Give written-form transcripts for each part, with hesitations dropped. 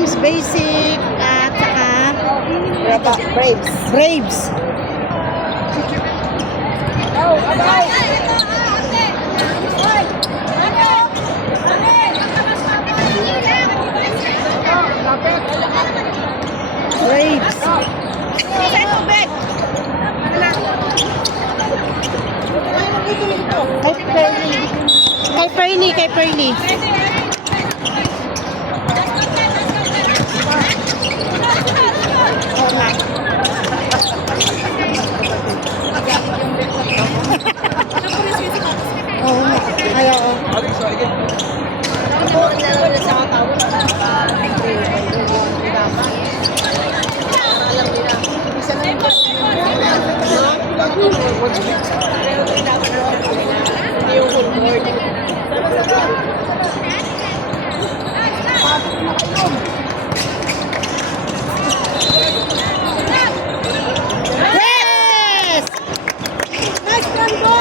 Dreams, Basic, at saka Braves. Braves. Kay Perny. Oo nga. Ayaw. Yes! Nice run, go!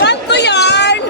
Run to yarn!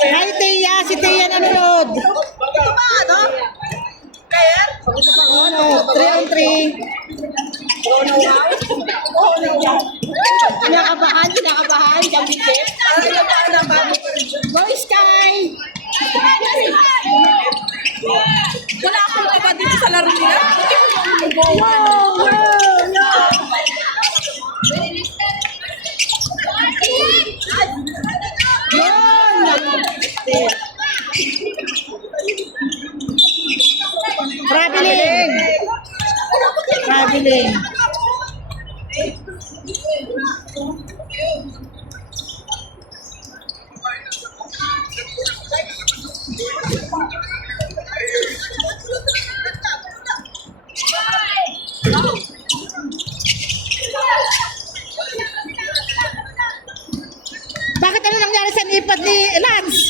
Hi, Tia! Si Tia nanonood! Ito ba, ano? Kaya? Ano? 3 on 3. Kinakabahan. Gambit. Go, Sky! Wala akong iba dito sa laro nila. Wow! Traveling. Bakit ano nangyari sa lipad ni Lance?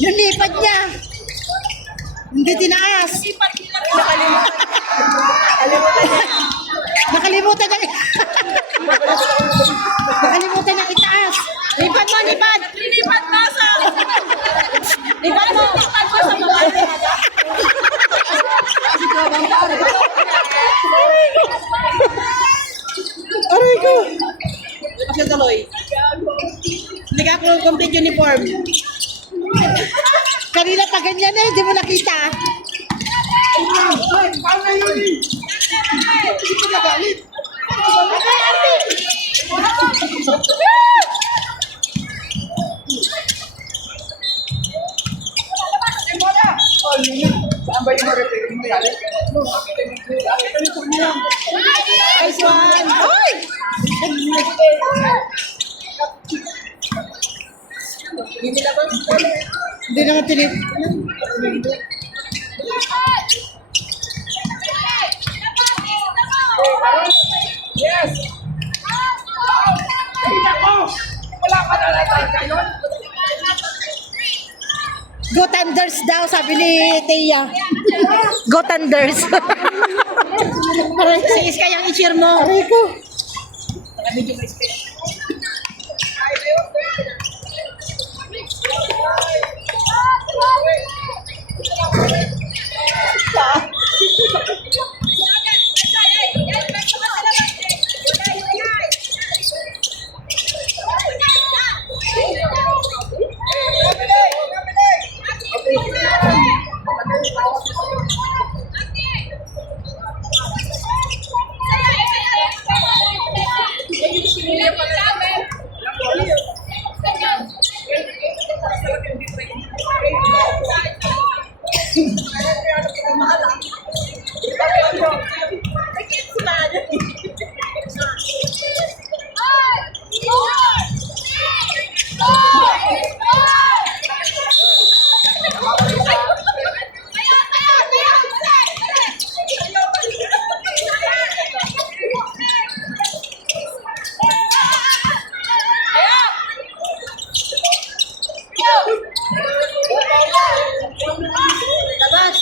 Yung lipad niya. Hindi tinaas. Nakalimutan niya. Nakalimutan niya itaas. Lipad mo. Lipad mo sa baba. Aray ko. Kasi tuloy. Hindi ka ako complete uniform. Kanina pa ganyan eh, hindi mo nakita. Paano yun? Hindi ko nagalit. Saan ba yung mag-repairing mo yan? Nice one! Ay! Hindi naman tinip. Yes! Wala ka na lang kayo? Go Thunders daw, sabi ni Tia. Go Thunders. Si Iska yung i-cheer mo. Aray ko. Naka-video ka Iska. Labas.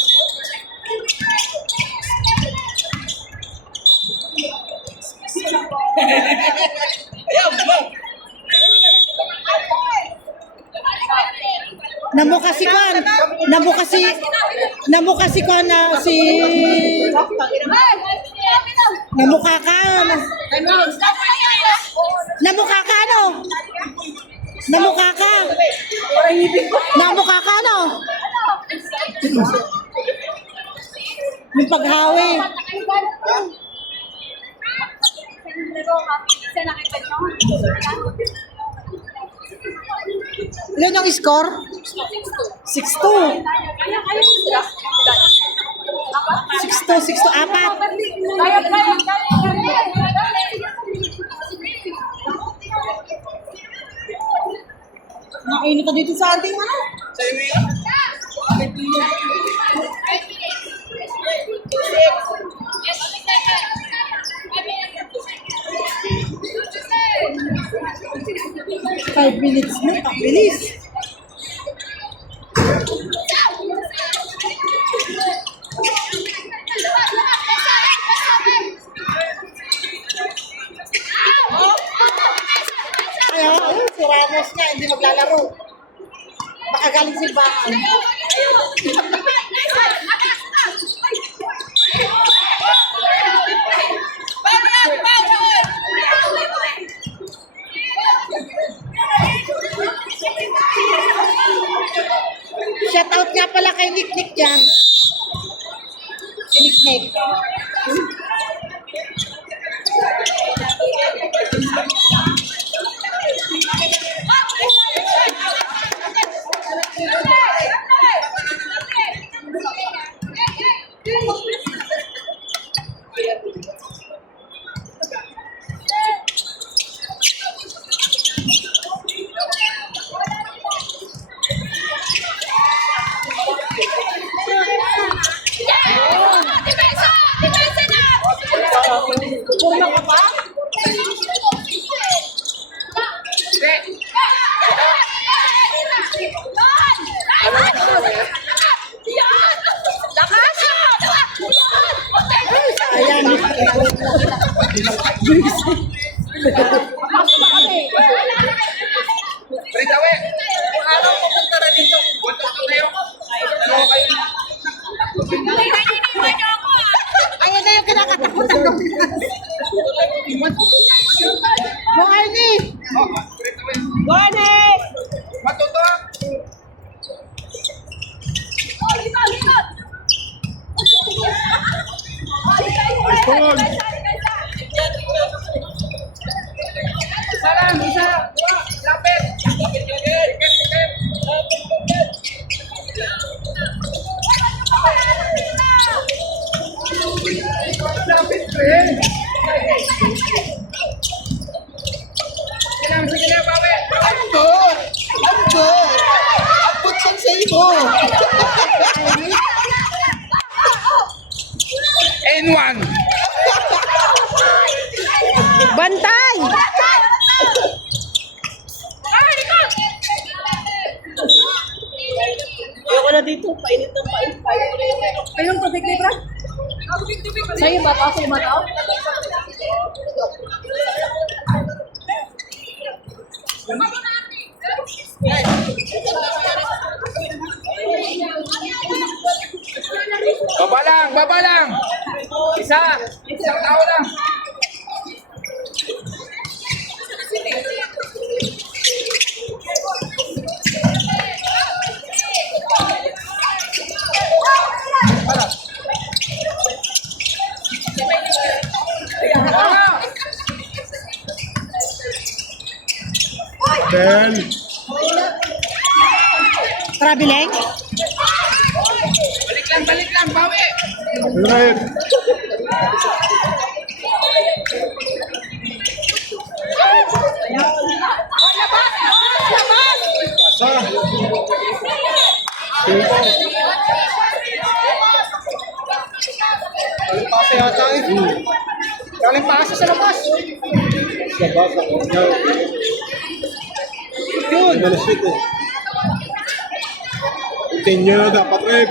Namukha si Kwan na si... Namukha ka. Namukha ka, ano? Namukha ka. Namukha ka, ano? Yung paghawi. Ilan yung score? 6-2. 6-2, 6-2, apat. Nakainit ka dito sa ating ano? Sa iyo. Five minutes na, pabilis. Si Ramos nga, hindi maglalaro. Baka galing silbahan. Shout out nga pala kay Nick dyan. Si Nick. Purma ka pa? Ayan na yung kinakatakutan ko. Go Arnie! Go Arnie! Matuto! Isa lang, isa! Lapit! Lapit! Lapit! Sige na, bawi! I'm good! I'm good! Abot siyang sa iyo! N1! Bantay! Ayoko na dito. Painit ng painit. Kayong tubig, Libra? Sa'yo ba ito? Sa'yo ba ito? Baba lang! Isang tao lang! Ten. Traveling? Balik lang, bawi! Right. Asa. Galing pasa yata eh. Galing pasa sa labas. Labas ako. Yun! Malasik eh. Continue na dapat, Rep.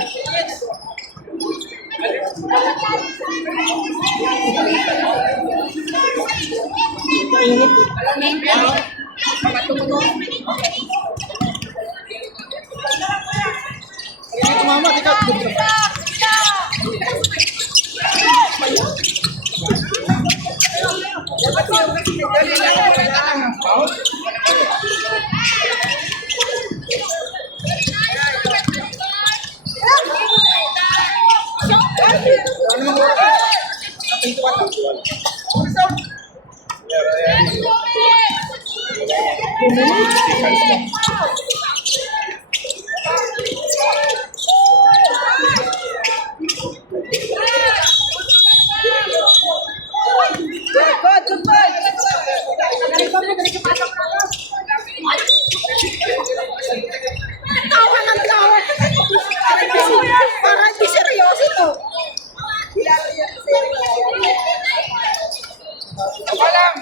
Mama, di ka. Good boy. Tawa ng tawa. Parang di seryoso to. Kabalang.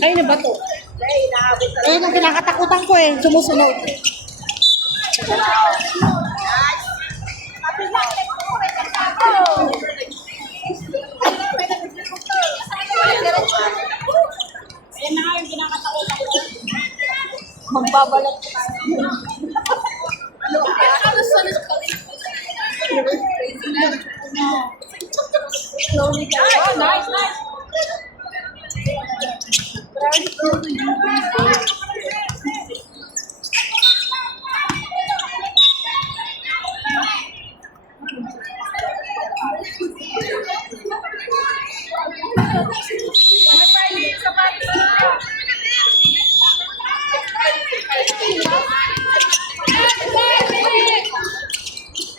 Kayo na ba to? Eh, nung kinakatakutan ko eh, sumusunod. Ayan na nga yung kinakatakutan ko. Magbabalat. Nice.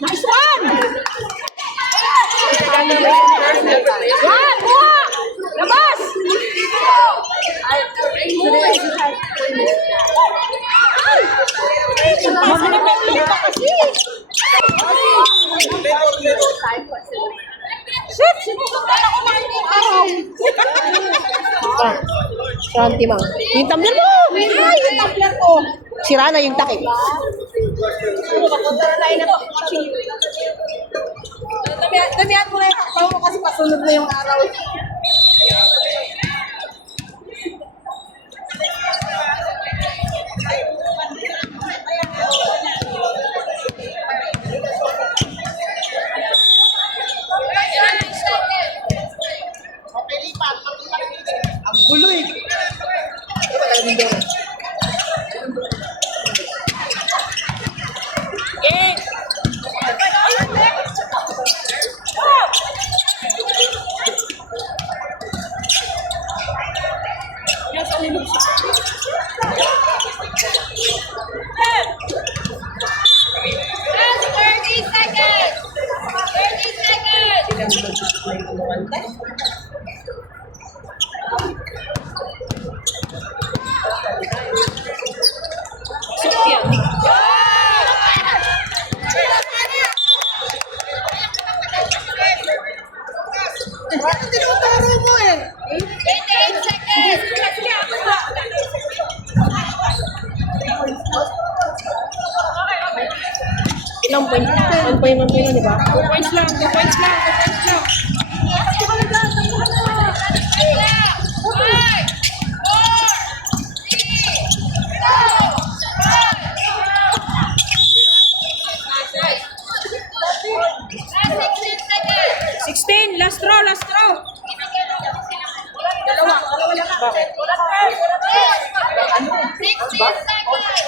Nice one! Yan! Buha! Labas! Mamimili pa kasi! Shit! Sinusundan ako ng araw! Shanti mang. Yung tumbler mo! Ay, yung tumbler ko! Sira na yung takip. Damihan mo na yung takpaw mo kasi pasunod na yung araw. Ang gulo eh. Tinuturo mo eh. 88 seconds! Ilang points? 1 point, 1 point, di ba? 2 points lang. 2 points lang. 2 points lang. Last row, last row. Dalawa. Bakit? 16 seconds!